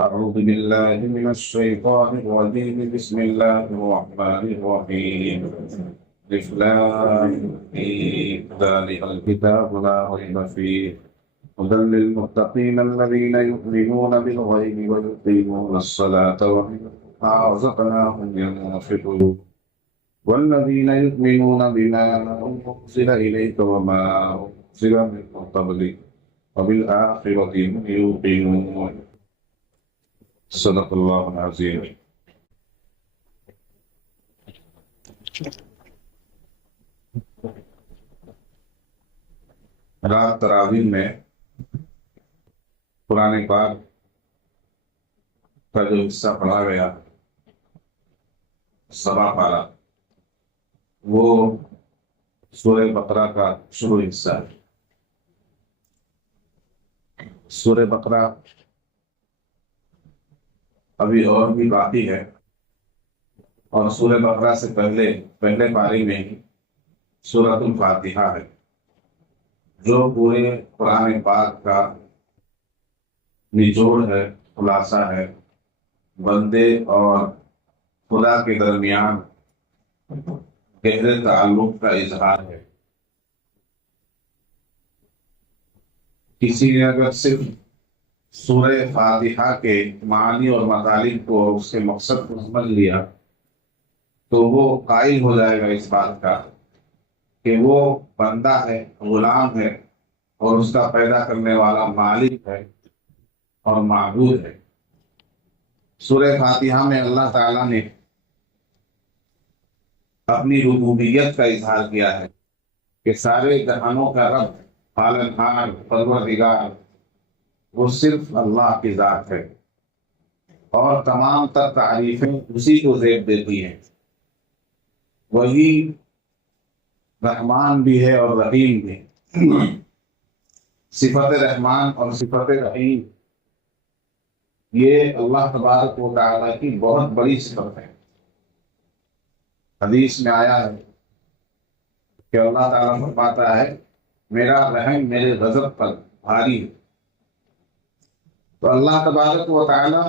أعوذ بالله من الشيطان الرجيم بسم الله الرحمن الرحيم ألف لام ميم ذلك الكتاب لا ريب فيه هدى للمتقين الذين يؤمنون بالغيب ويقيمون الصلاة ومما رزقناهم ينفقون والذين يؤمنون بما أنزل إليك وما أنزل من قبلك وبالآخرة هم يوقنون صدق اللہ العظیم۔ رات تراویح میں قرآن پاک کا جو حصہ پڑھا گیا سبا پارہ، وہ سورہ بقرہ کا شروع حصہ ہے۔ سورہ بقرہ ابھی اور بھی باقی ہے، اور سورہ بقرہ سے پہلے پارے میں ہی سورۃ الفاتحہ ہے، جو پورے قرآن پاک کا نچوڑ ہے، خلاصہ ہے، بندے اور خدا کے درمیان گہرے تعلق کا اظہار ہے۔ کسی نے اگر صرف سورہ فاتحہ کے معانی اور مطالب کو، اس کے مقصد کو سمجھ لیا، تو وہ قائل ہو جائے گا اس بات کا کہ وہ بندہ ہے، غلام ہے، اور اس کا پیدا کرنے والا مالک ہے اور معبود ہے۔ سورہ فاتحہ میں اللہ تعالیٰ نے اپنی ربوبیت کا اظہار کیا ہے کہ سارے جہانوں کا رب، پالنہار، پروردگار، وہ صرف اللہ کی ذات ہے، اور تمام تر تعریفیں اسی کو زیب دیتی ہیں۔ وہی رحمان بھی ہے اور رحیم بھی ہے۔ صفت رحمان اور صفت رحیم یہ اللہ تبارک و تعالیٰ کی بہت بڑی صفت ہے۔ حدیث میں آیا ہے کہ اللہ تعالیٰ فرماتا ہے میرا رحم میرے غضب پر بھاری ہے۔ تو اللہ تبارک و تعالیٰ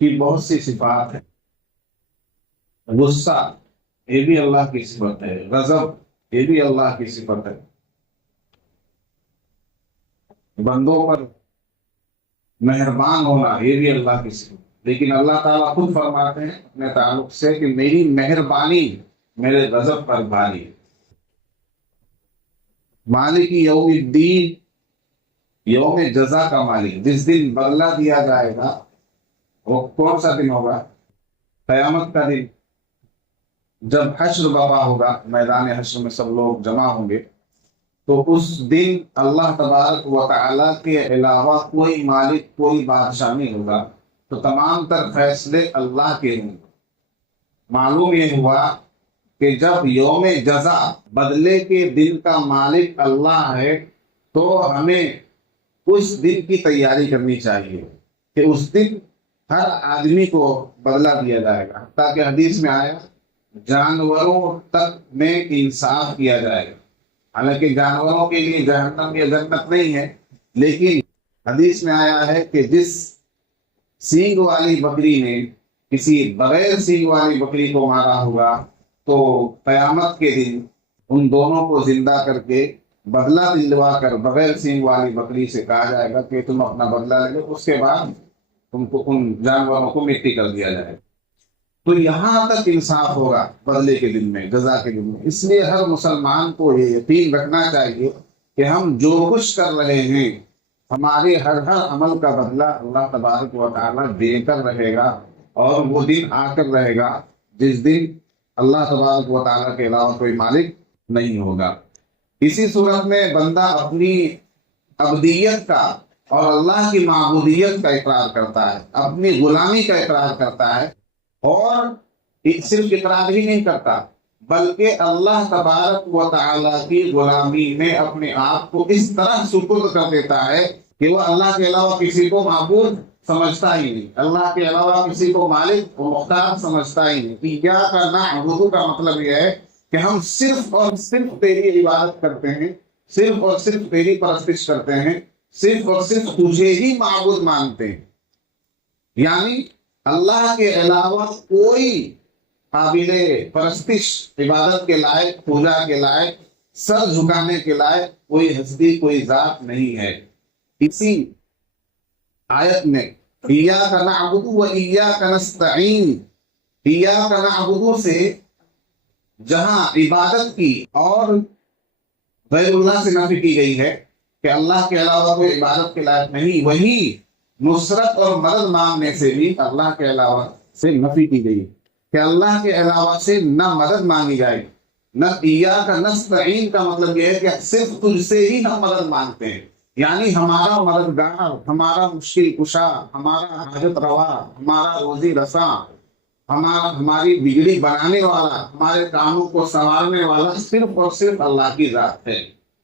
کی بہت سی صفات ہیں۔ غصہ یہ بھی اللہ کی صفت ہے، غضب یہ بھی اللہ کی صفت ہے، بندوں پر مہربان ہونا یہ بھی اللہ کی صفت ہے۔ لیکن اللہ تعالیٰ خود فرماتے ہیں اپنے تعلق سے کہ میری مہربانی میرے غضب پر بھاری ہے۔ مالک یوم الدین، یوم جزا کا مالک، جس دن بدلہ دیا جائے گا، وہ کون سا دن ہوگا؟ قیامت کا دن، جب حشر برپا ہوگا، میدان حشر میں سب لوگ جمع ہوں گے، تو اس دن اللہ تبارک و تعالیٰ کے علاوہ کوئی مالک، کوئی بادشاہ نہیں ہوگا، تو تمام تر فیصلے اللہ کے ہوں گے۔ معلوم یہ ہوا کہ جب یوم جزا، بدلے کے دن کا مالک اللہ ہے، تو ہمیں اس دن کی تیاری کرنی چاہیے کہ اس دن ہر آدمی کو بدلہ دیا جائے گا، تاکہ حدیث میں آیا جانوروں تک میں انصاف کیا جائے گا۔ حالانکہ جانوروں کے لیے جہنم یا جنت نہیں ہے، لیکن حدیث میں آیا ہے کہ جس سینگ والی بکری نے کسی بغیر سینگ والی بکری کو مارا ہوگا، تو قیامت کے دن ان دونوں کو زندہ کر کے بدلہ دلوا کر بغیر سینگ والی بکری سے کہا جائے گا کہ تم اپنا بدلہ لے لو، اس کے بعد تم کو ان جانوروں کو مٹی کر دیا جائے گا۔ تو یہاں تک انصاف ہوگا بدلے کے دن میں، جزا کے دن میں۔ اس لیے ہر مسلمان کو یہ یقین رکھنا چاہیے کہ ہم جو کچھ کر رہے ہیں، ہمارے ہر عمل کا بدلہ اللہ تبارک و تعالیٰ دے کر رہے گا، اور وہ دن آ کر رہے گا جس دن اللہ تبارک و تعالیٰ کے علاوہ کوئی مالک نہیں ہوگا۔ اسی صورت میں بندہ اپنی عبدیت کا اور اللہ کی معبودیت کا اقرار کرتا ہے، اپنی غلامی کا اقرار کرتا ہے، اور صرف اقرار ہی نہیں کرتا بلکہ اللہ تبارک و تعالیٰ کی غلامی میں اپنے آپ کو اس طرح سپرد کر دیتا ہے کہ وہ اللہ کے علاوہ کسی کو معبود سمجھتا ہی نہیں، اللہ کے علاوہ کسی کو مالک و مختار سمجھتا ہی نہیں۔ ایاک نعبد کا مطلب یہ ہے کہ ہم صرف اور صرف تیری عبادت کرتے ہیں، صرف اور صرف تیری پرستش کرتے ہیں، صرف اور صرف تجھے ہی معبود مانتے ہیں۔ یعنی اللہ کے علاوہ کوئی قابل پرستش، عبادت کے لائق، پوجا کے لائق، سر جھکانے کے لائق کوئی ہستی، کوئی ذات نہیں ہے۔ اسی آیت میں ایاک نعبد و ایاک نستعین، ایاک نعبد سے جہاں عبادت کی اور غیر اللہ سے نفی کی گئی ہے کہ اللہ کے علاوہ کوئی عبادت کے لائق نہیں، وہی نصرت اور مدد مانگنے سے بھی اللہ کے علاوہ سے نفی کی گئی کہ اللہ کے علاوہ سے نہ مدد مانگی جائے، نہ ایاک نستعین کا مطلب یہ ہے کہ صرف تجھ سے ہی ہم مدد مانگتے ہیں، یعنی ہمارا مددگار، ہمارا مشکل کشا، ہمارا حاجت روا، ہمارا روزی رساں، ہماری بگڑی بنانے والا، ہمارے کاموں کو سنوارنے والا صرف اور صرف اللہ کی ذات ہے،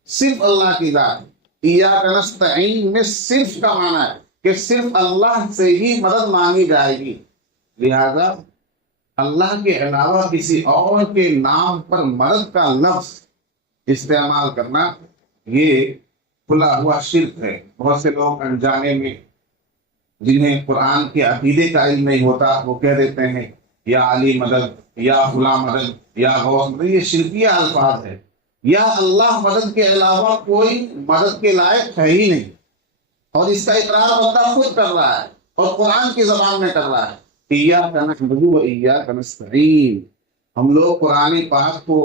صرف اللہ کی ذات۔ ایاک نستعین میں صرف کا معنی ہے کہ صرف اللہ سے ہی مدد مانگی جائے گی، لہذا اللہ کے علاوہ کسی اور کے نام پر مدد کا لفظ استعمال کرنا یہ کھلا ہوا شرک ہے۔ بہت سے لوگ انجانے میں، جنہیں قرآن کے عقیدے کا علم نہیں ہوتا، وہ کہہ دیتے ہیں یا علی مدد، یا فلاں مدد، یا غوث مدد، یہ شرکیہ الفاظ ہے۔ یا اللہ مدد کے علاوہ کوئی مدد کے لائق ہے ہی نہیں، اور اس کا اقرار بندہ خود کر رہا ہے اور قرآن کی زبان میں کر رہا ہے۔ ایاک نعبد و ایاک نستعین، ہم لوگ قرآن پاک کو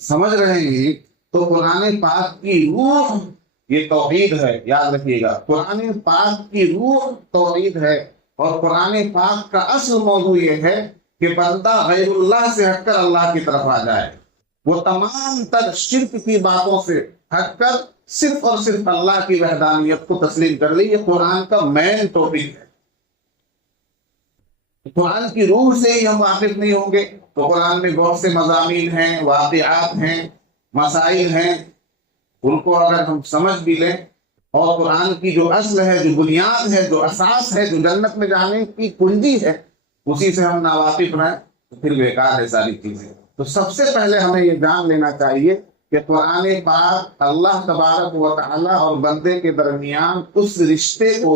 سمجھ رہے ہیں تو قرآن پاک کی روح یہ توحید ہے، یاد رکھیے گا، قرآن پاک کی روح توحید ہے، اور قرآن پاک کا اصل موضوع یہ ہے کہ بندہ غیر اللہ سے ہٹ کر اللہ کی طرف آ جائے، وہ تمام تر شرک کی باتوں سے ہٹ کر صرف اور صرف اللہ کی وحدانیت کو تسلیم کر لی۔ یہ قرآن کا مین ٹاپک ہے۔ قرآن کی روح سے ہی ہم واقف نہیں ہوں گے تو قرآن میں بہت سے مضامین ہیں، واقعات ہیں، مسائل ہیں، ان کو اگر ہم سمجھ بھی لیں اور قرآن کی جو اصل ہے، جو بنیاد ہے، جو اساس ہے، جو جنت میں جانے کی کنجی ہے، اسی سے ہم ناواقف رہیں تو پھر بیکار ہے ساری چیزیں۔ تو سب سے پہلے ہمیں یہ جان لینا چاہیے کہ قرآن پاک اللہ تبارک و تعالی اور بندے کے درمیان اس رشتے کو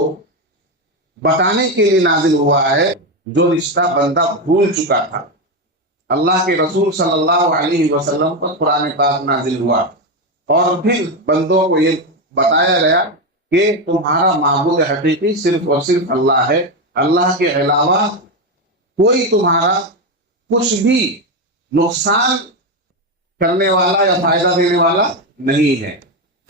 بتانے کے لیے نازل ہوا ہے جو رشتہ بندہ بھول چکا تھا۔ اللہ کے رسول صلی اللہ علیہ وسلم پر قرآن پاک نازل ہوا، اور پھر بندوں کو یہ بتایا گیا کہ تمہارا معبود حقیقی صرف اور صرف اللہ ہے، اللہ کے علاوہ کوئی تمہارا کچھ بھی نقصان کرنے والا یا فائدہ دینے والا نہیں ہے۔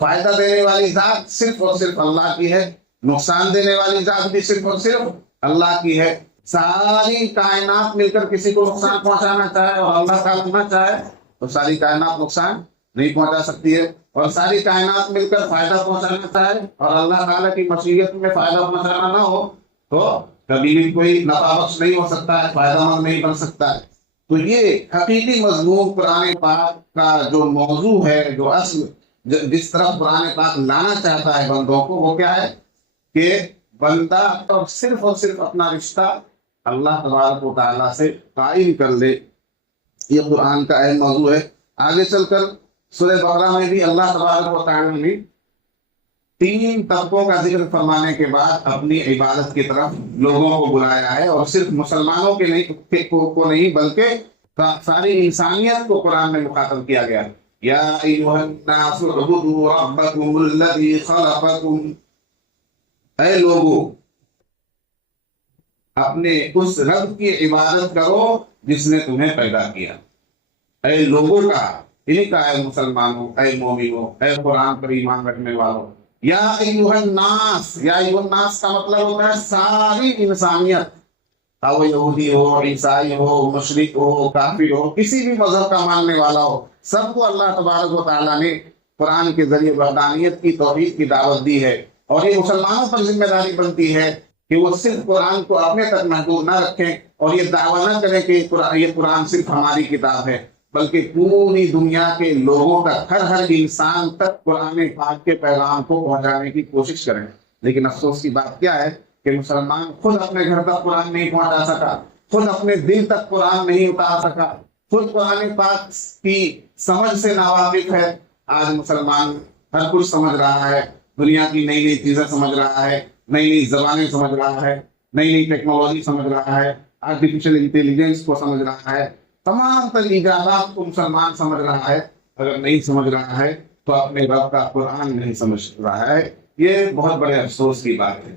فائدہ دینے والی ذات صرف اور صرف اللہ کی ہے، نقصان دینے والی ذات بھی صرف اور صرف اللہ کی ہے۔ ساری کائنات مل کر کسی کو نقصان پہنچانا چاہے اور اللہ تعالیٰ نہ چاہے تو ساری کائنات نقصان نہیں پہنچا سکتی ہے، اور ساری کائنات مل کر فائدہ پہنچانا چاہے اور اللہ تعالیٰ کی مشیت میں فائدہ پہنچانا نہ ہو تو کبھی بھی کوئی نفع بخش نہیں ہو سکتا ہے، فائدہ مند نہیں بن سکتا ہے۔ تو یہ حقیقی مضمون قرآن پاک کا جو موضوع ہے، جو اصل جس طرح قرآن پاک لانا چاہتا ہے بندوں کو، وہ کیا ہے کہ بندہ اور صرف اپنا رشتہ اللہ تبارک و تعالیٰ سے قائم کر لے۔ یہ قرآن کا اہم موضوع ہے۔ آگے چل کر سورہ بقرہ میں بھی اللہ تبارک و تعالیٰ نے 3 طبقوں کا ذکر فرمانے کے بعد اپنی عبادت کی طرف لوگوں کو بلایا ہے، اور صرف مسلمانوں کے نہیں بلکہ ساری انسانیت کو قرآن میں مخاطب کیا گیا۔ یا ایھا الناس اعبدوا ربکم الذی خلقکم، اے لوگو اپنے اس رب کی عبادت کرو جس نے تمہیں پیدا کیا۔ اے لوگوں کا، انہیں کا اے مسلمانوں، اے مومنوں، اے قرآن پر ایمان رکھنے والوں۔ یا ایھا الناس، یا ایھا الناس کا مطلب ہوتا ہے ساری انسانیت، وہ یہودی ہو، عیسائی ہو، مشرک ہو، کافر ہو، کسی بھی مذہب کا ماننے والا ہو، سب کو اللہ تبارک و تعالیٰ نے قرآن کے ذریعے وحدانیت کی توحید کی دعوت دی ہے، اور یہ مسلمانوں پر ذمہ داری بنتی ہے کہ وہ صرف قرآن کو اپنے تک محدود نہ رکھیں اور یہ دعویٰ نہ کریں کہ یہ قرآن صرف ہماری کتاب ہے، بلکہ پوری دنیا کے لوگوں تک، ہر انسان تک قرآن پاک کے پیغام کو پہنچانے کی کوشش کریں۔ لیکن افسوس کی بات کیا ہے کہ مسلمان خود اپنے گھر تک قرآن نہیں پہنچا سکا، خود اپنے دل تک قرآن نہیں اتار سکا، خود قرآن پاک کی سمجھ سے ناواقف ہے۔ آج مسلمان ہر کچھ سمجھ رہا ہے، دنیا کی نئی چیزیں سمجھ رہا ہے، نئی زبانیں سمجھ رہا ہے، نئی نئی ٹیکنالوجی سمجھ رہا ہے، آرٹیفیشل انٹیلیجنس کو سمجھ رہا ہے، تمام تر ایجادات کو مسلمان سمجھ رہا ہے، اگر نہیں سمجھ رہا ہے تو اپنے رب کا قرآن نہیں سمجھ رہا ہے۔ یہ بہت بڑے افسوس کی بات ہے۔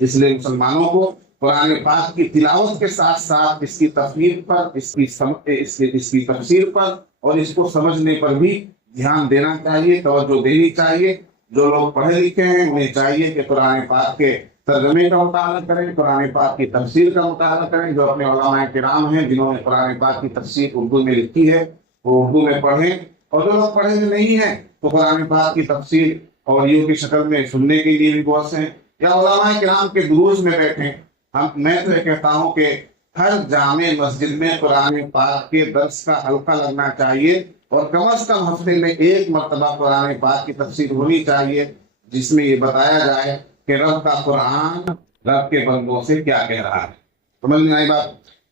اس لیے مسلمانوں کو قرآن پاک کی تلاوت کے ساتھ ساتھ اس کی تفسیر پر، اس کی تفسیر پر اور اس کو سمجھنے پر بھی دھیان دینا چاہیے، توجہ دینی چاہیے۔ جو لوگ پڑھے لکھے ہیں انہیں چاہیے کہ قرآن پاک کے ترجمے کا مطالعہ کریں، قرآن پاک کی تفسیر کا مطالعہ کریں۔ جو اپنے علماء کرام ہیں جنہوں نے قرآن پاک کی تفسیر اردو میں لکھی ہے وہ اردو میں پڑھیں، اور جو لوگ پڑھے ہوئے نہیں ہیں تو قرآن پاک کی تفسیر آڈیو کی شکل میں سننے کے لیے بھی بہت سے ہیں، یا علماء کرام کے دروس میں بیٹھیں۔ میں تو یہ کہتا ہوں کہ ہر جامع مسجد میں قرآن پاک کے درس کا حلقہ لگنا چاہیے، اور کم از کم ہفتے میں ایک مرتبہ قرآن پاک کی تفسیر ہونی چاہیے، جس میں یہ بتایا جائے کہ رب کا قرآن رب کے بندوں سے کیا کہہ رہا ہے۔ سمجھ میں آئی بات؟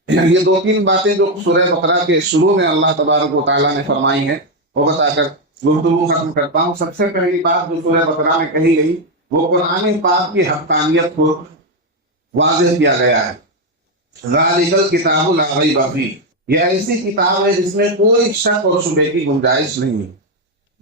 یہ دو تین باتیں جو سورہ بقرہ کے شروع میں اللہ تبارک و تعالیٰ نے فرمائی ہیں وہ بتا کر گفتگو ختم کرتا ہوں۔ سب سے پہلی بات جو سورہ بقرہ میں کہی گئی وہ قرآن پاک کی حقانیت کو واضح کیا گیا ہے۔ ذالک الکتاب لا ریب فیہ، یہ ایسی کتاب ہے جس میں کوئی شک اور شبہ کی گنجائش نہیں ہے۔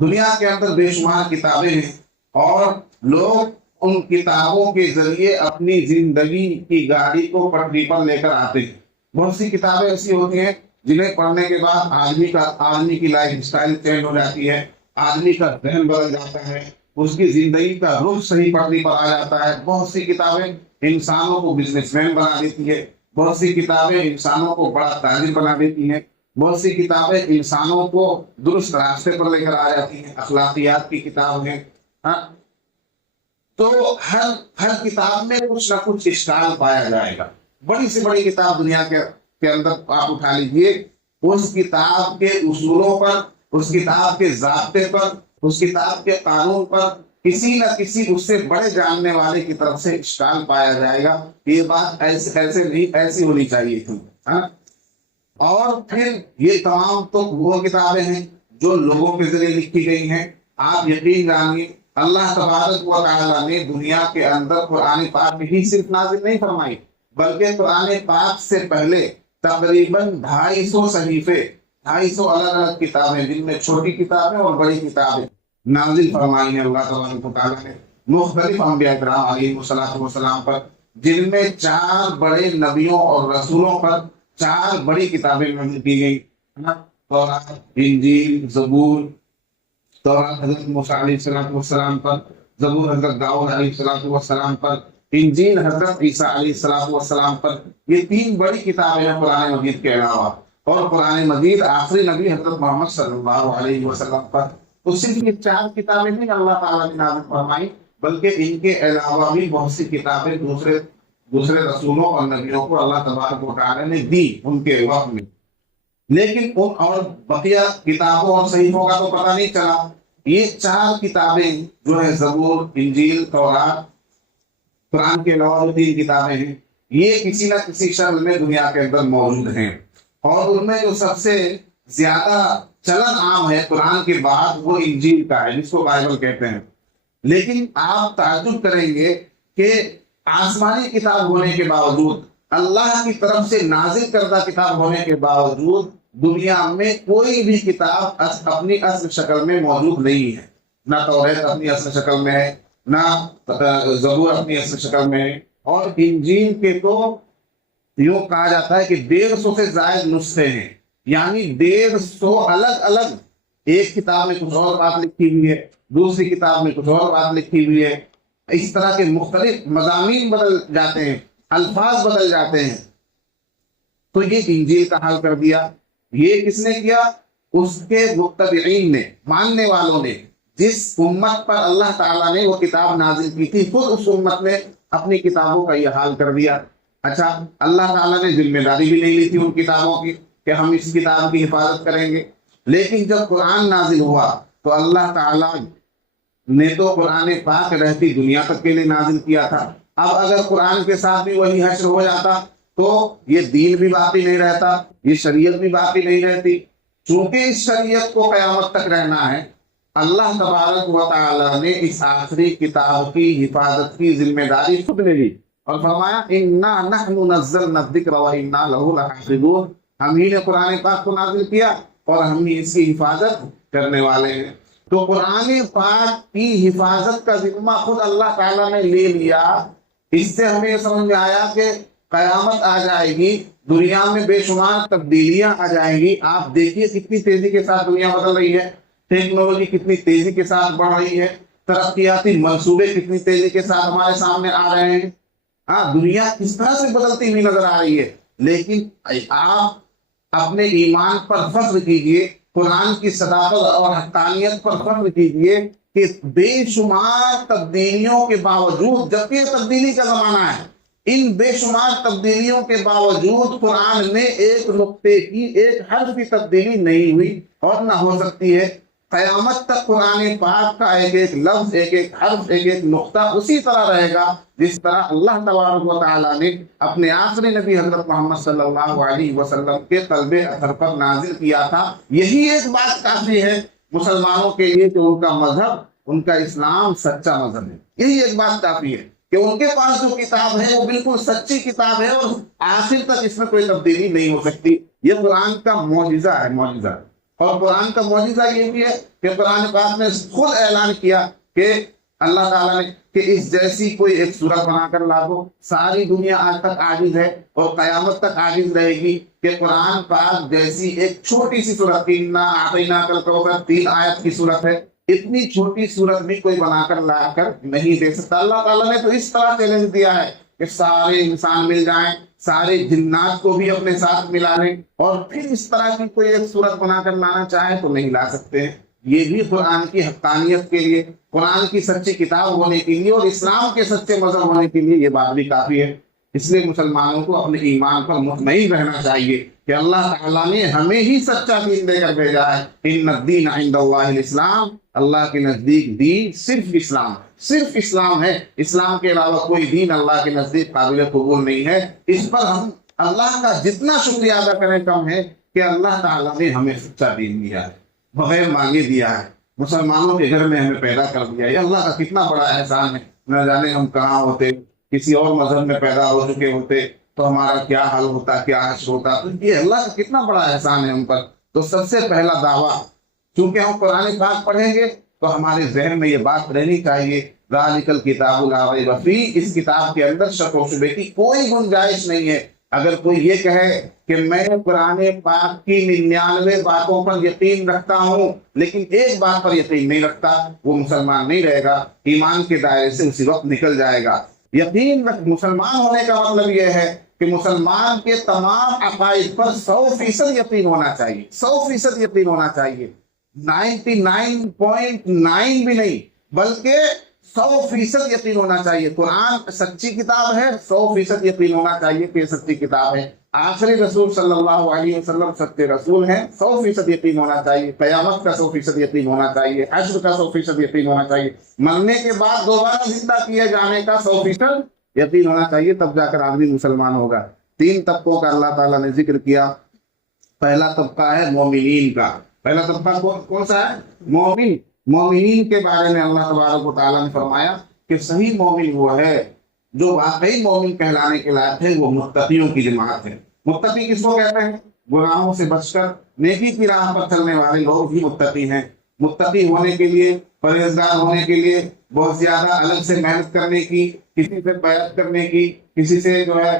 دنیا کے اندر بے شمار کتابیں ہیں اور لوگ ان کتابوں کے ذریعے اپنی زندگی کی گاڑی کو پٹری پر لے کر آتے ہیں۔ بہت سی کتابیں ایسی ہوتی ہیں جنہیں پڑھنے کے بعد آدمی کی لائف سٹائل چینج ہو جاتی ہے، آدمی کا ذہن بدل جاتا ہے، اس کی زندگی کا رخ صحیح پٹری پر آ جاتا ہے۔ بہت سی کتابیں انسانوں کو بزنس مین بنا دیتی ہے، بہت سی کتابیں انسانوں کو بڑا تاجر بنا دیتی ہیں، بہت سی کتابیں انسانوں کو درست راستے پر لے کر آ جاتی ہیں، اخلاقیات کی کتاب ہے۔ تو ہر کتاب میں کچھ نہ کچھ اشکال پایا جائے گا۔ بڑی سے بڑی کتاب دنیا کے اندر آپ اٹھا لیجئے، اس کتاب کے اصولوں پر، اس کتاب کے ضابطے پر، اس کتاب کے قانون پر کسی نہ کسی اس سے بڑے جاننے والے کی طرف سے اشکال پایا جائے گا۔ یہ بات ایسے نہیں، ایسی ہونی چاہیے تھی۔ اور پھر یہ تمام تو وہ کتابیں ہیں جو لوگوں کے ذریعے لکھی گئی ہیں۔ آپ یقین جانیے اللہ تبارک و تعالیٰ نے دنیا کے اندر قرآن پاک ہی صرف نازل نہیں فرمائی، بلکہ قرآن پاک سے پہلے تقریباً 250 صحیفے، 250 الگ الگ کتابیں، جن میں چھوٹی کتابیں اور بڑی کتابیں نازل فرمائی ہیں اللہ تبارک و تعالیٰ نے مختلف انبیاء کرام علیہ السلام پر، جن میں 4 بڑے نبیوں اور رسولوں پر 4 بڑی کتابیں نازل کی گئی۔ تورات، انجیل، زبور۔ تورات حضرت موسیٰ علیہ السلام پر، زبور حضرت داؤد علیہ السلام پر، انجیل حضرت عیسیٰ علیہ السلام پر۔ یہ 3 بڑی کتابیں ہیں قرآن مجید کے علاوہ، اور قرآن مجید آخری نبی حضرت محمد صلی اللہ علیہ وسلم پر۔ تو صرف یہ 4 کتابیں نہیں اللہ تعالیٰ نے نازل فرمائی، بلکہ ان کے علاوہ بھی بہت سی کتابیں دوسرے رسولوں اور نبیوں کو اللہ تبارک و تعالیٰ نے دی ان کے وقت میں۔ لیکن ان اور بقیہ کتابوں اور صحیفوں کا تو پتہ نہیں چلا۔ یہ 4 کتابیں جو ہے زبور، انجیل، تورات، قرآن کے علاوہ جو 3 کتابیں ہیں، یہ کسی نہ کسی شکل میں دنیا کے اندر موجود ہیں، اور ان میں جو سب سے زیادہ چلن عام ہے قرآن کے بعد وہ انجیل کا ہے، جس کو بائبل کہتے ہیں۔ لیکن آپ تعجب کریں گے کہ آسمانی کتاب ہونے کے باوجود، اللہ کی طرف سے نازل کردہ کتاب ہونے کے باوجود، دنیا میں کوئی بھی کتاب اپنی اصل شکل میں موجود نہیں ہے۔ نہ توریت اپنی اصل شکل میں ہے، نہ زبور اپنی اصل شکل میں ہے، اور انجیل کے تو یوں کہا جاتا ہے کہ 150 سے زائد نسخے ہیں، یعنی 150 الگ الگ، ایک کتاب میں کچھ اور بات لکھی ہوئی ہے، دوسری کتاب میں کچھ اور بات لکھی ہوئی ہے، اس طرح کے مختلف مضامین بدل جاتے ہیں، الفاظ بدل جاتے ہیں۔ تو یہ انجیل کا حال کر دیا۔ یہ کس نے کیا؟ اس کے متبعین نے، ماننے والوں نے۔ جس امت پر اللہ تعالیٰ نے وہ کتاب نازل کی تھی، خود اس امت نے اپنی کتابوں کا یہ حال کر دیا۔ اچھا، اللہ تعالیٰ نے ذمہ داری بھی نہیں لی تھی ان کتابوں کی کہ ہم اس کتاب کی حفاظت کریں گے، لیکن جب قرآن نازل ہوا تو اللہ تعالیٰ نے تو قرآن پاک رہتی دنیا تک کے لیے نازل کیا تھا۔ اب اگر قرآن کے ساتھ بھی وہی حشر ہو جاتا تو یہ دین بھی باقی نہیں رہتا، یہ شریعت بھی باقی نہیں رہتی۔ چونکہ اس شریعت کو قیامت تک رہنا ہے، اللہ تبارک و تعالیٰ نے اس آخری کتاب کی حفاظت کی ذمہ داری خود لے لی، اور فرمایا انا نحن نزلنا الذکر وانا لہ لحافظون، ہم ہی نے قرآن پاک کو نازل کیا اور ہم ہی اس کی حفاظت کرنے والے ہیں۔ تو قرآن پاک کی حفاظت کا ذمہ خود اللہ تعالیٰ نے لے لیا۔ اس سے ہمیں یہ سمجھ میں آیا کہ قیامت آ جائے گی، دنیا میں بے شمار تبدیلیاں آ جائیں گی۔ آپ دیکھیے کتنی تیزی کے ساتھ دنیا بدل رہی ہے، ٹیکنالوجی کتنی تیزی کے ساتھ بڑھ رہی ہے، ترقیاتی منصوبے کتنی تیزی کے ساتھ ہمارے سامنے آ رہے ہیں۔ ہاں، دنیا کس طرح سے بدلتی ہوئی نظر آ رہی ہے، لیکن آپ اپنے ایمان پر فخر کیجئے، قرآن کی صداقت اور حقانیت پر فخر کیجئے کہ بے شمار تبدیلیوں کے باوجود، جبکہ یہ تبدیلی کا زمانہ ہے، ان بے شمار تبدیلیوں کے باوجود قرآن میں ایک نقطے کی، ایک حرف کی تبدیلی نہیں ہوئی اور نہ ہو سکتی ہے۔ قیامت تک قرآن پاک کا ایک ایک لفظ، ایک ایک حرف، ایک ایک نقطہ اسی طرح رہے گا جس طرح اللہ تبارک و تعالیٰ نے اپنے آخری نبی حضرت محمد صلی اللہ علیہ وسلم کے قلب اطہر پر نازل کیا تھا۔ یہی ایک بات کافی ہے مسلمانوں کے لیے کہ ان کا مذہب، ان کا اسلام سچا مذہب ہے۔ یہی ایک بات کافی ہے کہ ان کے پاس جو کتاب ہے وہ بالکل سچی کتاب ہے اور آخر تک اس میں کوئی تبدیلی نہیں ہو سکتی۔ یہ قرآن کا معجزہ ہے، معجزہ۔ اور قرآن کا معجزہ یہ بھی ہے کہ قرآن پاک نے خود اعلان کیا کہ اللہ تعالیٰ نے کہ اس جیسی کوئی ایک صورت بنا کر لا دو۔ ساری دنیا آج تک عاجز ہے اور قیامت تک عاجز رہے گی کہ قرآن پاک جیسی ایک چھوٹی سی صورت، اِنَّا أَعْطَيْنَاكَ الْكَوْثَرَ 3 آیت کی صورت ہے، اتنی چھوٹی صورت بھی کوئی بنا کر لا کر نہیں دے سکتا۔ اللہ تعالیٰ نے تو اس طرح چیلنج دیا ہے کہ سارے انسان مل جائیں، سارے جنات کو بھی اپنے ساتھ ملا لیں، اور پھر اس طرح کی کوئی ایک صورت بنا کر لانا چاہیں تو نہیں لا سکتے ہیں۔ یہ بھی قرآن کی حقانیت کے لیے، قرآن کی سچی کتاب ہونے کے لیے اور اسلام کے سچے مذہب ہونے کے لیے یہ بات بھی کافی ہے۔ اس لیے مسلمانوں کو اپنے ایمان پر مطمئن رہنا چاہیے کہ اللہ تعالیٰ نے ہمیں ہی سچا دین دے کر بھیجا ہے۔ ان الدین عند اللہ الاسلام، اللہ کے نزدیک دین صرف اسلام، صرف اسلام ہے۔ اسلام کے علاوہ کوئی دین اللہ کے نزدیک قابل قبول نہیں ہے۔ اس پر ہم اللہ کا جتنا شکریہ ادا کریں کم ہے کہ اللہ تعالیٰ نے ہمیں سچا دین دیا ہے، بغیر مانگے دیا ہے، مسلمانوں کے گھر میں ہمیں پیدا کر دیا ہے۔ یہ اللہ کا کتنا بڑا احسان ہے۔ نہ جانے ہم کہاں ہوتے، کسی اور مذہب میں پیدا ہو چکے ہوتے تو ہمارا کیا حال ہوتا، کیا حشر ہوتا۔ تو یہ اللہ کا کتنا بڑا احسان ہے ہم پر۔ تو سب سے پہلا دعویٰ، چونکہ ہم قرآن پاک پڑھیں گے تو ہمارے ذہن میں یہ بات رہنی چاہیے، ذالک الکتاب لا ریب فیہ، اس کتاب کے اندر شک و شبہ کی کوئی گنجائش نہیں ہے۔ اگر کوئی یہ کہے کہ میں قرآن پاک کی 99 باتوں پر یقین رکھتا ہوں لیکن ایک بات پر یقین نہیں رکھتا، وہ مسلمان نہیں رہے گا، ایمان کے دائرے سے اسی وقت نکل جائے گا۔ یقین مسلمان ہونے کا مطلب یہ ہے کہ مسلمان کے تمام عقائد پر 100% یقین ہونا چاہیے، 100% یقین ہونا چاہیے، 99.9 بھی نہیں بلکہ 100% یقین ہونا چاہیے۔ قرآن سچی کتاب ہے، 100% یقین ہونا چاہیے کہ یہ سچی کتاب ہے۔ آخری رسول صلی اللہ علیہ وسلم سچے رسول ہیں، 100% یقین ہونا چاہیے۔ قیامت کا 100% یقین ہونا چاہیے، حشر کا 100% یقین ہونا چاہیے، مرنے کے بعد دوبارہ زندہ کیے جانے کا 100% یقین ہونا چاہیے، تب جا کر آدمی مسلمان ہوگا۔ 3 طبقوں کا اللہ تعالیٰ نے ذکر کیا۔ پہلا طبقہ ہے مومنین کا۔ پہلا طبقہ کون سا ہے؟ مومن۔ مومنین کے بارے میں اللہ تبارک و تعالیٰ نے فرمایا کہ صحیح مومن وہ ہے جو واقعی مومن کہلانے کے لائق ہے، وہ متقیوں کی جماعت ہے۔ متقی کس کو کہتے ہیں؟ گناہوں سے بچ کر نیکی کی راہ پر چلنے والے لوگ ہی متقی ہیں۔ متقی ہونے کے لیے، پرہیزگار ہونے کے لیے بہت زیادہ الگ سے محنت کرنے کی، کسی سے بیعت کرنے کی، کسی سے جو ہے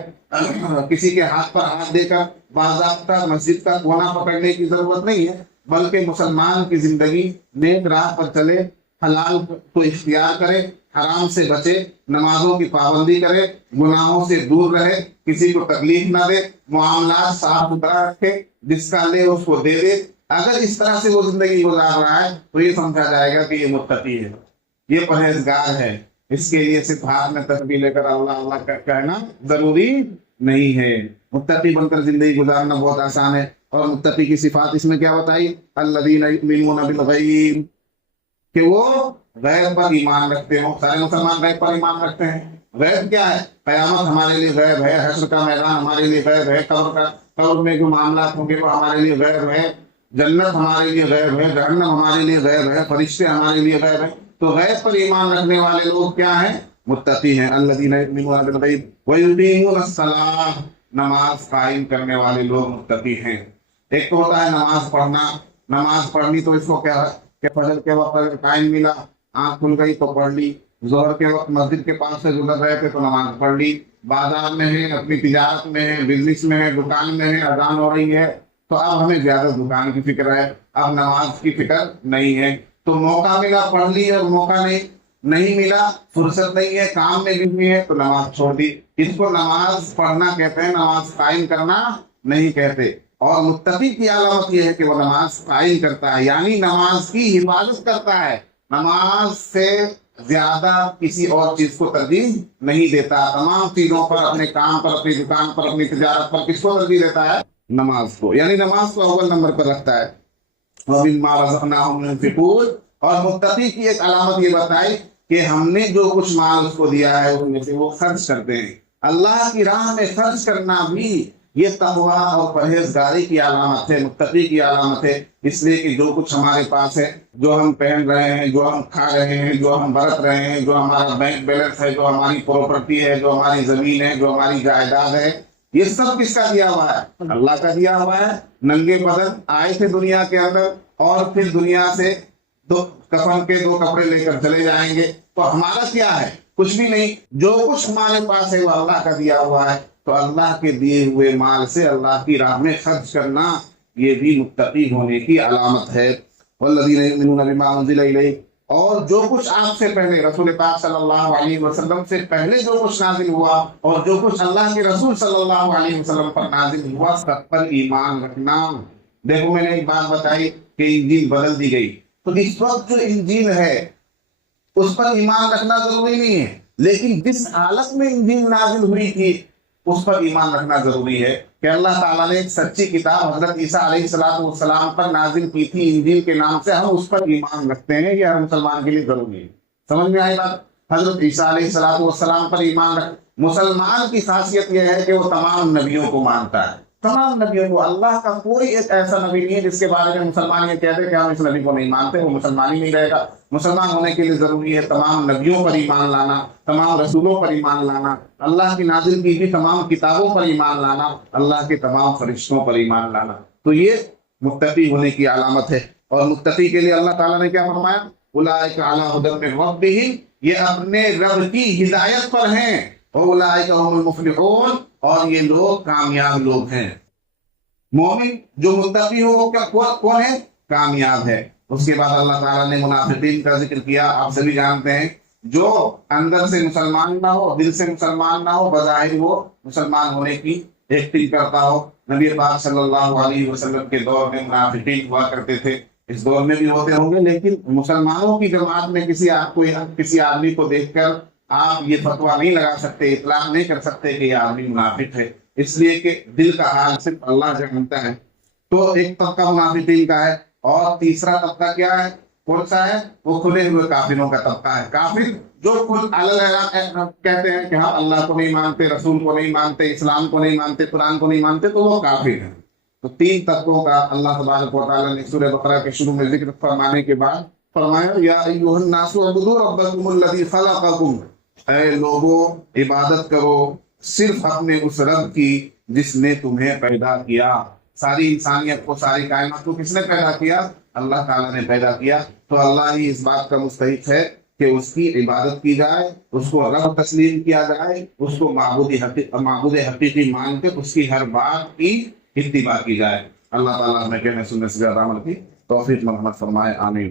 کسی کے ہاتھ پر ہاتھ دے کر باضابطہ مسجد کا کونا پکڑنے کی ضرورت نہیں ہے، بلکہ مسلمان کی زندگی نیک راہ پر چلے، حلال کو اختیار کرے، حرام سے بچے، نمازوں کی پابندی کرے، گناہوں سے دور رہے، کسی کو تکلیف نہ دے، معاملات صاف ستھرا رکھے، جس کا لے اس کو دے دے۔ اگر اس طرح سے وہ زندگی گزار رہا ہے تو یہ سمجھا جائے گا کہ یہ متقی ہے، یہ پرہیزگار ہے۔ اس کے لیے صرف ہاتھ میں تسبیح لے کر اللہ اللہ کا کہنا ضروری نہیں ہے۔ متقی بن کر زندگی گزارنا بہت آسان ہے۔ اور متقی کی صفات اس میں کیا بتائی؟ الذین یؤمنون بالغیب، کہ وہ غیب پر ایمان رکھتے ہوں۔ سارے مسلمان غیب پر ایمان رکھتے ہیں۔ غیب کیا ہے؟ قیامت ہمارے لیے غیب ہے، حشر کا میدان ہمارے لیے غیب ہے، قبر میں جو معاملات ہوں گے وہ ہمارے لیے غیب ہے، جنت ہمارے لیے غیب ہے، جہنم ہمارے لیے غیب ہے، فرشتے ہمارے لیے غیب ہے۔ تو غیب پر ایمان رکھنے والے لوگ کیا ہیں؟ متقی ہیں الذین یؤمنون بالغیب ویقیمون الصلاۃ، نماز قائم کرنے والے لوگ متقی ہیں۔ ایک تو ہوتا ہے نماز پڑھنا، نماز پڑھنی تو اس کو کیا ہے کہ فجر کے وقت اگر ٹائم ملا، آنکھ کھل گئی تو پڑھ لی، ظہر کے وقت مسجد کے پاس سے گزر رہے تھے تو نماز پڑھ لی، بازار میں ہے، اپنی تجارت میں ہے، بزنس میں ہے، دکان میں ہے، اذان ہو رہی ہے تو اب ہمیں زیادہ دکان کی فکر ہے، اب نماز کی فکر نہیں ہے، تو موقع ملا پڑھ لی اور موقع نہیں ملا، فرصت نہیں ہے، کام میں بزی ہے تو نماز چھوڑ دی۔ اس کو نماز پڑھنا کہتے ہیں، نماز قائم کرنا نہیں کہتے۔ اور متقی کی علامت یہ ہے کہ وہ نماز قائم کرتا ہے، یعنی نماز کی حفاظت کرتا ہے، نماز سے زیادہ کسی اور چیز کو ترجیح نہیں دیتا، تمام چیزوں پر، اپنے کام پر، اپنی دکان پر، اپنی تجارت پر کس کو ترجیح دیتا ہے؟ نماز کو، یعنی نماز کو اول نمبر پر رکھتا ہے۔ وَمِمَّا رَزَقْنَاهُمْ يُنْفِقُونَ، اور متقی کی ایک علامت یہ بتائی کہ ہم نے جو کچھ مال اس کو دیا ہے اس میں سے وہ خرچ کرتے ہیں۔ اللہ کی راہ میں خرچ کرنا بھی یہ تقویٰ اور پرہیزگاری کی علامت ہے، متقی کی علامت ہے، اس لیے کہ جو کچھ ہمارے پاس ہے، جو ہم پہن رہے ہیں، جو ہم کھا رہے ہیں، جو ہم برت رہے ہیں، جو ہمارا بینک بیلنس ہے، جو ہماری پراپرٹی ہے، جو ہماری زمین ہے، جو ہماری جائیداد ہے، یہ سب کس کا دیا ہوا ہے؟ اللہ کا دیا ہوا ہے۔ ننگے بدن آئے تھے دنیا کے اندر اور پھر دنیا سے کفن کے 2 کپڑے لے کر چلے جائیں گے، تو ہمارا کیا ہے؟ کچھ بھی نہیں، جو کچھ ہمارے پاس ہے وہ اللہ کا دیا ہوا ہے، تو اللہ کے دیے ہوئے مال سے اللہ کی راہ میں خرچ کرنا یہ بھی متقی ہونے کی علامت ہے۔ والذین یؤمنون بما انزل الیک، اور جو کچھ آپ سے پہلے رسول پاک صلی اللہ علیہ وسلم سے پہلے جو کچھ نازل ہوا اور جو کچھ اللہ کے رسول صلی اللہ علیہ وسلم پر نازل ہوا سب پر ایمان رکھنا۔ دیکھو میں نے ایک بات بتائی کہ انجیل بدل دی گئی، تو اس وقت جو انجیل ہے اس پر ایمان رکھنا ضروری نہیں ہے، لیکن جس حالت میں انجیل نازل ہوئی تھی اس پر ایمان رکھنا ضروری ہے کہ اللہ تعالیٰ نے ایک سچی کتاب حضرت عیسیٰ علیہ السلام پر نازل کی تھی انجیل کے نام سے، ہم اس پر ایمان رکھتے ہیں، یہ ہر مسلمان کے لیے ضروری ہے۔ سمجھ میں آئی بات؟ حضرت عیسیٰ علیہ السلام پر ایمان رکھ، مسلمان کی خاصیت یہ ہے کہ وہ تمام نبیوں کو مانتا ہے، تمام نبیوں کو، اللہ کا کوئی ایک ایسا نبی نہیں ہے جس کے بارے میں مسلمان یہ کہہ دے کہ ہم اس نبی کو نہیں مانتے، وہ مسلمان ہی نہیں رہے گا۔ مسلمان ہونے کے لیے ضروری ہے تمام نبیوں پر ایمان لانا، تمام رسولوں پر ایمان لانا، اللہ کی نازل کی بھی تمام کتابوں پر ایمان لانا، اللہ کے تمام فرشتوں پر ایمان لانا، تو یہ متقی ہونے کی علامت ہے۔ اور متقی کے لیے اللہ تعالیٰ نے کیا فرمایا؟ اولئک علی ھدی من ربہم، یہ اپنے رب کی ہدایت پر ہیں، اولئک ھم المفلحون، اور یہ لوگ کامیاب لوگ ہیں۔ مومن جو متقی ہو وہ کون ہے؟ کامیاب ہے۔ اس کے بعد اللہ تعالیٰ نے منافقین کا ذکر کیا، آپ سبھی جانتے ہیں، جو اندر سے مسلمان نہ ہو، دل سے مسلمان نہ ہو، بظاہر وہ مسلمان ہونے کی ایکٹنگ کرتا ہو۔ نبی پاک صلی اللہ علیہ وسلم کے دور میں منافقین ہوا کرتے تھے، اس دور میں بھی ہوتے ہوں گے، لیکن مسلمانوں کی جماعت میں کسی آدمی کو دیکھ کر آپ یہ فتویٰ نہیں لگا سکتے، اطلاق نہیں کر سکتے کہ یہ آدمی منافق ہے، اس لیے کہ دل کا حال صرف اللہ جانتا ہے۔ تو ایک طبقہ منافقین کا ہے، اور تیسرا طبقہ کیا ہے؟ کون سا ہے؟ وہ کھلے ہوئے کافروں کا طبقہ ہے۔ کافر جو کہتے ہیں کہ ہم اللہ کو نہیں مانتے، رسول کو نہیں مانتے، اسلام کو نہیں مانتے، قرآن کو نہیں مانتے، تو وہ کافر ہیں۔ تو 3 طبقوں کا اللہ تبارک و تعالیٰ نے سورہ بقرہ کے شروع میں ذکر فرمانے کے بعد فرمایا، یا ایھا الناس اعبدوا ربکم الذی خلقکم، اے لوگو عبادت کرو صرف اپنے اس رب کی جس نے تمہیں پیدا کیا۔ ساری انسانیت کو، ساری کائنات کو کس نے پیدا کیا؟ اللہ تعالیٰ نے پیدا کیا۔ تو اللہ ہی اس بات کا مستحق ہے کہ اس کی عبادت کی جائے، اس کو رب تسلیم کیا جائے، اس کو معبود حقیقی مان کر اس کی ہر بات کی اتباع کی جائے۔ اللہ تعالیٰ ہمیں کہنے سننے سے زیادہ عمل کی توفیق مرحمت فرمائے، آمین۔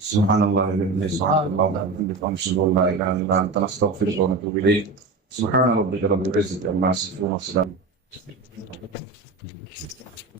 سبحان اللہ وبحمدہ، سبحان اللہ وبحمدہ، اشہد ان لا الہ الا انت، نستغفرک ونتوب الیک۔ سبحان ربک رب العزة عما یصفون، وسلام